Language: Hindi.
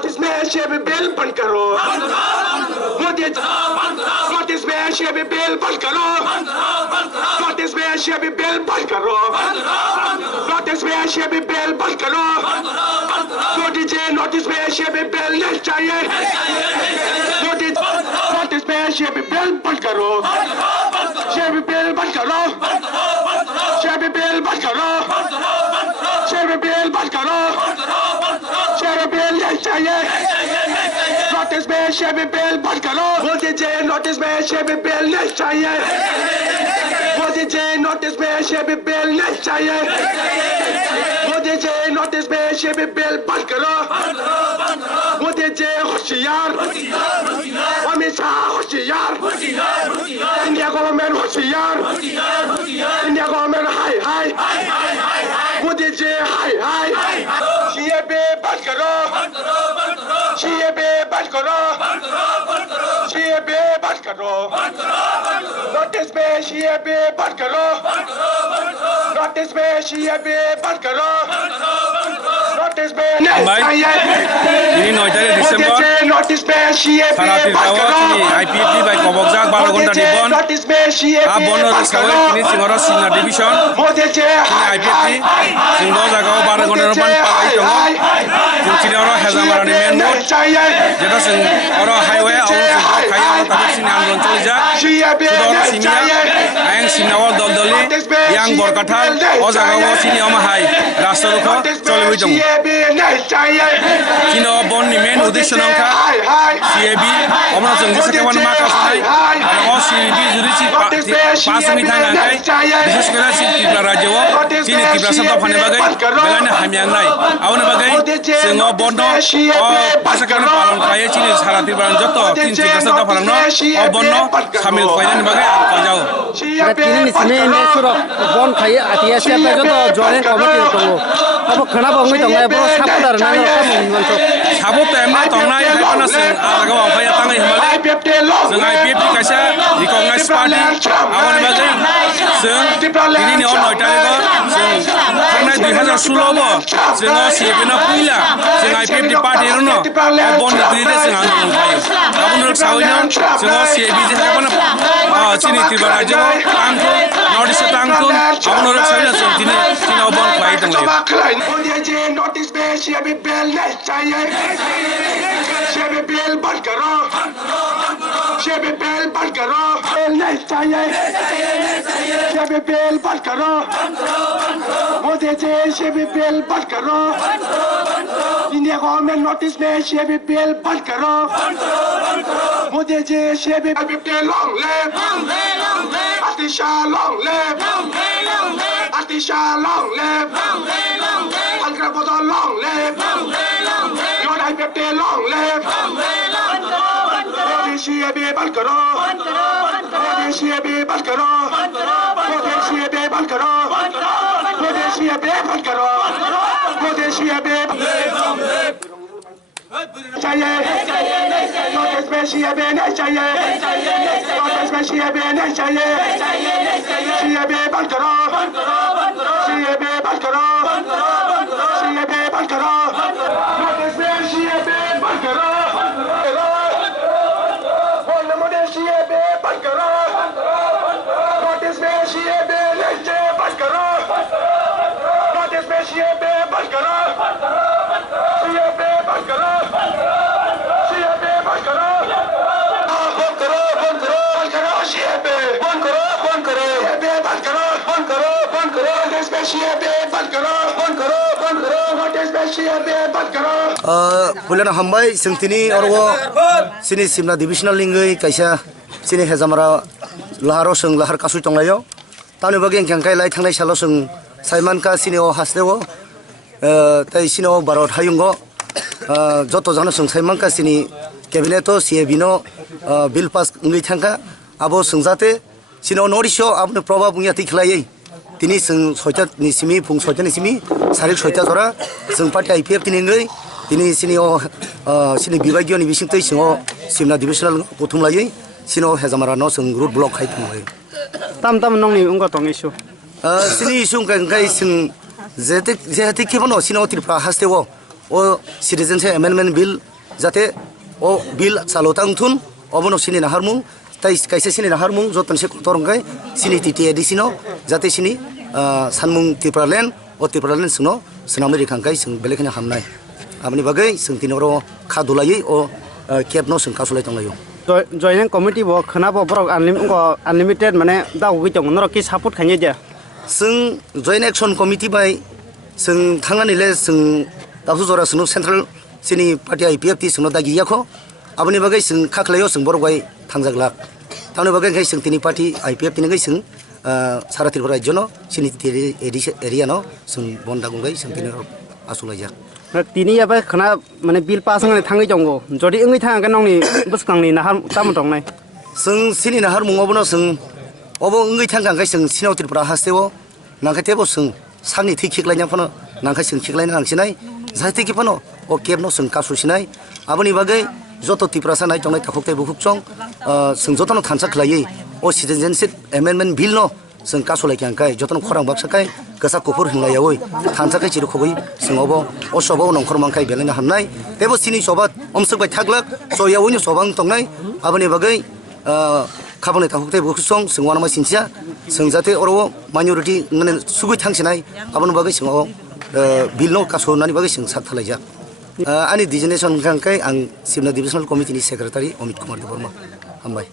नोटिस में शेब बिल बंद करो मोदी नोटिस में शेब बिल बंद करो नोटिस में शेब बिल बंद करो नोटिस में शेब बिल बंद करो मोदी जी नोटिस में शेब बिल नहीं चाहिए मोदी नोटिस में शेब बिल बंद करो शेब बिल बंद करो शेब बिल बंद करो शेब बिल बंद करो शेब बिल नहीं चाहिए नोटिस में शेब बिल बंद करो मोदी जी नोटिस में शेब बिल नहीं चाहिए मोदी जी नोटिस में शेब बिल नहीं चाहिए मोदी जी नोटिस में शेब बिल बंद करो मोदी जी होशियार अमित शाह होशियार इंडिया गवर्नमेंट होशियार इंडिया गवर्नमेंट हाय हाय मोदी जी हाय हाय शेब बंद करो शेब बंद करो शेब बंद करो नोटिस में शेब बंद करो नोटिस में शेब बंद करो नोटिस में ini 9 tarik Desember नोटिस में शेब Paratir बंद kawo करो kini IPFT by Kobokjak 12 gonta dibon notice में शेब bono बंद sawe करो kini Simna Division Modi ji kini IPFT singgo jagao 12 gonta ropan palai tongo jung sini oro hezamarani main road jeta sing oro highway au singgo kai oro tabuk sini andon cholija sudoro simia ayang simnawa doldoli yang borkathal o jagao sini oma hai rasta rukho cholwi tongo sini o bon ni main uddesho nangkha CAB omna jung jesekeban makasnai aro o CAB jurici pasmi thangai বিশেষ করে ত্রিপুরা রাজ্য চিনি ত্রিপুরা শব্দ ফানে বাগাই বেলানে হামিয়াংনাই আউনে বাগাই जोङो बन्द पासाकानो पालन खायो चिनि सारा ত্রিপুরা যত তিন ত্রিপুরা শব্দ ফালাंनो अ बन्द सामिल खायनि बागै आं खाजाओ तिनि निसिने ने सुरक बन खायो आतिया सेपा जत जने कमिटि दङ अब खना बंगै दङ अब साबदार नाङो खामनि मानसो साबो टाइमना तंनाय हायपाना जों आगाव आफाया ताङै हिमालय जों IPFT कायसा रिकगनाइज पार्टी आउने बागै जों दिनैनि 9 तारिखआव जों थांनाय 2016 बो जोङो CAB फैला जों IPFT पार्टीरनो बन्द दिदे जों आन्दोलन खायो गाबोन सावैनो जोङो CAB जे हायपाना चिनि त्रिपुरा राज्य तांखौ नर्थ इस्ट तांखौ गाबोन सावैनो जों दिनै दिनाव बन्द खायो दंलायो मोदी जी नोटिस में शेब बिल नहीं चाहिए शेब बिल बंद करो शेब बिल बंद करो बिल नहीं चाहिए शेब बिल बंद करो मोदी जी शेब बिल बंद करो इंडिया गवर्नमेंट नोटिस में शेब बिल बंद करो Modi ji CAB bill long live Atisha long live Atisha long live long live, your IPFT long live, Modi CAB बंद करो, मोदी CAB बंद करो, मोदी CAB बंद करो, मोदी CAB बंद करो, मोदी CAB चाहिए, नोटिस में CAB नहीं चाहिए, नोटिस में CAB नहीं चाहिए, CAB बंद करो, CAB बंद करो, CAB बंद करो, नोटिस में CAB बंद करो, मोदी CAB बंद करो, नोटिस में CAB नहीं बंद करो, नोटिस में CAB बंद करो, CAB बंद करो, CAB बंद करो, बंद करो, बंद करो, बंद करो, CAB बंद करो, बंद करो, CAB बंद करो, बंद करो, बंद करो, नोटिस में CAB बंद करो, बंद करो, बंद करो, नोटिस में CAB बंद करो। बुलाना हमबाय जोंथिनि अरवो सिनि सिमना डिविजनल लिंगै कायसा सिनि हेजामारा लाहाराव जों लाहार कासुइ तंलायो तानि बागै केंकाय लाय थांनाय सालाव जों साइमानका सिनिओ हासदेवो ताइ सिनिओ भारत हायुंगो जत जानो जों साइमानका सिनि कैबिनेटो CAB नो बिल पास ngै थांका आबो सोंजाते सिनिओ नरिसो आबनो प्रभाव बुंया तिखलायै तिनि जों 6टा निसिमि फुं 6टा निसिमि सारि 6टा जरा जों पार्टी IPFT निङै दिनै सिनिओ सिनि बिबायगियनि बिसिंतै सिङो सिमना डिविजनल बुथुमलायै सिनो हेजामारानो जों रुट ब्लक खायथुमलायै ताम ताम नंनि उंगा दं इसु सिनि इसु गाय जों जेते केबनो सिनो त्रिपुरा हास्तेवो ओ सिटिजेनशिप एमेन्डमेन्ट बिल जाहाथे ओ बिल चालुतां थुन अबनो सिनि नाहारमुं ताई कायसे सिनि नाहारमुं जतन से कोतरंगाय सिनि टिटि एडिसिनो जाहाथे सिनि सानमुं तिप्रालेन ओ तिप्रालेन सुनो सनामरि खांखाय जों बेलेखिनि हामनाय आबनि बागै जों तिनरो खादुलायै ओ केबनो जों कासुलाय तंलायो जयनिं कमिटि बो खना बो ब्रक अनलिमिटेड माने दाउ गैतं नर कि सापोर्ट खायो जा जों जयेन्ट एक्सन कमिटि बाय जों थांनानैले जों दाबसु जरा सुनो सेन्ट्रेल सिनि पार्टी IPFT सुनो दा गियाखो आबनि बागै जों खाखलायो जों बरगाय थांजागला थांनो बागै जों तिनि पार्टी IPFT नि जों सारा त्रिपुरा राज्यनो सिनि एरियानो जों बन्दा गंगाय जों तिनि आसुलायजा तिनि याबा खना माने बिल पास होनानै थाङै दंगो जदि ओङै थाङागोन नंनि बुसखांनि नाहार तामु दंनाय जों सिनि नाहार मुङावबो जों अबो ओङै थांगांखाय जों सिनाव त्रिपुरा हास्तेव नांखायतेबो जों सानि थै खिखलायना फनो नांखाय जों खिखलायना हांसिनाय जाहाथे कि फनो ओ केबनो जों कासुसिनाय आबनि बागै जत त्रिपुरा सानाय दंनाय थाखुकते बुकुकचं जों जतनो थानसा खलायै ओ सिटिजेनशिप एमेन्डमेन्ट बिल नो जों कासुलायखांखाय जतनो खरां बाक्साखाय गोसा कुफुर हिंलायावै थानसाखाय चिरुखबै जोंबो असबाव नंखर मांखाय बेलायना हामनाय तेबो सिनि सबा अमसबाय थागलाक जयावैनो सबां तंनाय आबनि बागै खाबने थाखुकते बुकुकचं जों वानामा सिनसिया जों जाहाथे अरो माइनरिटी माने सुगै थांसिनाय आबनि बागै जों बिल नो कासुनानै बागै जों साथालायजा आंनि डिजिनेसन खांखाय आं सिमना डिविजनल कमिटिनि सेक्रेटारि अमित कुमार देवर्मा हामबाय